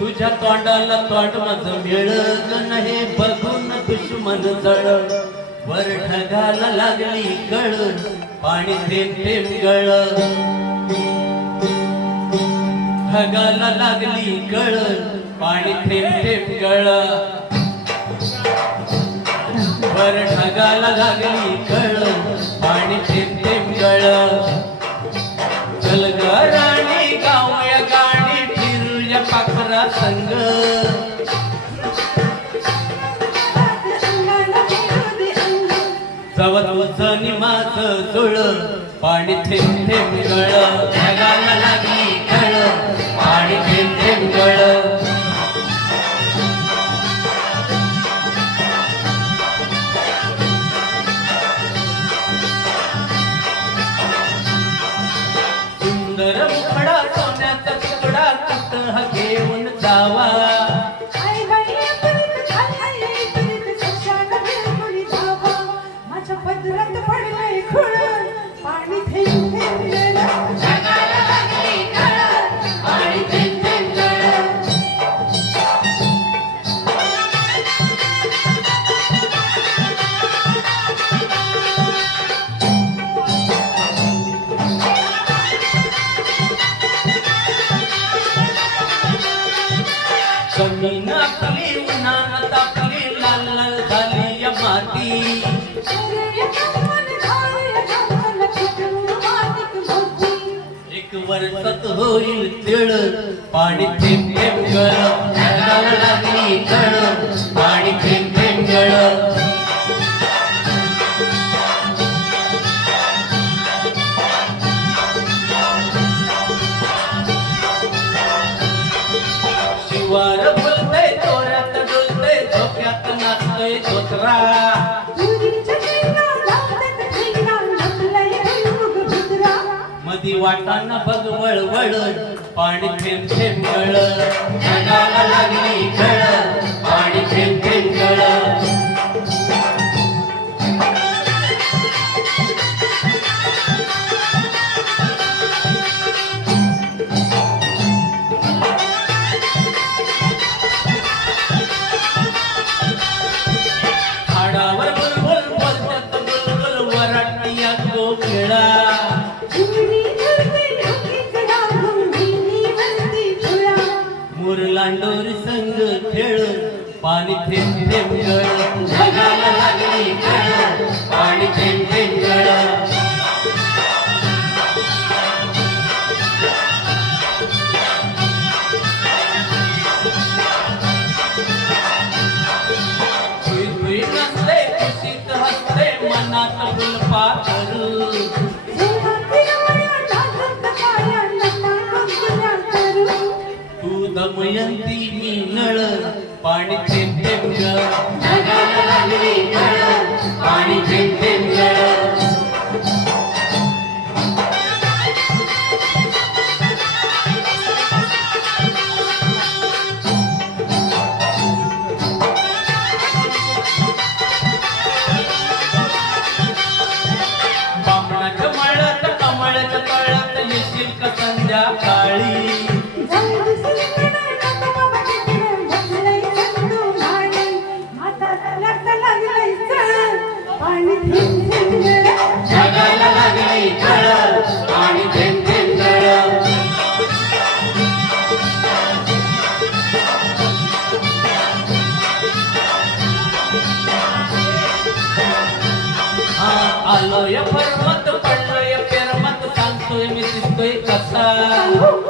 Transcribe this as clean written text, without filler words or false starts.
तुझ्या तोंडाला तोंड माझं मिळत नाही बघून दुश्मन जळ वर ढगाला लागली कळ पाणी थेंब थेंब गळ ढगाला लागली कळ पाणी थेंब थेंब गळ वर ढगाला लागली कळ पाणी थेंब थेंब गळ चल ग राणी गाऊया गाणी फिरूया पाखरा संग जवळ तुझं निमाचं जुळ पाणी थेंब थेंब गळ ढगाला लागली कळ पाणी थेंब थेंब गळ सुंदर मुखडा सोन्याचा तुकडा कुठं हा घेऊन जावा पदरात पडलंय खुळ पाणी थेंब थेंब गळ ढगाला लागली कळ पाणी थेंब थेंब गळ जमीन आपली उन्हानं तापली लाल लाल झाली या माती एक वर्षात होईल तिळ पाणी थेंब थेंब गळ ढगाला लागली कळ पाणी थेंब थेंब गळ शिवार बोलतय तोऱ्यात डोलतय झोक्यात नाचतय धोत्रा मधी वाटाना बघ वळवळ पाणी थेंब थेंब गळ ढगाला लागली कळ पाणी थेंब थेंब गळ झाडावर बुलबुल बोलतात बुलबुल वराटिया गोखिळा मोर लांडोरी संग खेळ पाणी थेंब थेंब गळ ढगाला लागली कळ पाणी थेंब थेंब गळ तुई तुई नसते खुशीत हसते मनात फुलपाखरू तू दमयंती मी नळ पाणी थेंब थेंब गळ ढगाला लागली कळ पाणी थेंब थेंब गळ बामणाच्या मळ्यात कमळाच्या तळ्यात येशील का संध्याकाळी ढगाला लागली कळ पाणी थेंब थेंब गळ हा आलोय पर्वत पडलोय पेरमत सांगतोय मी दिसतोय कसा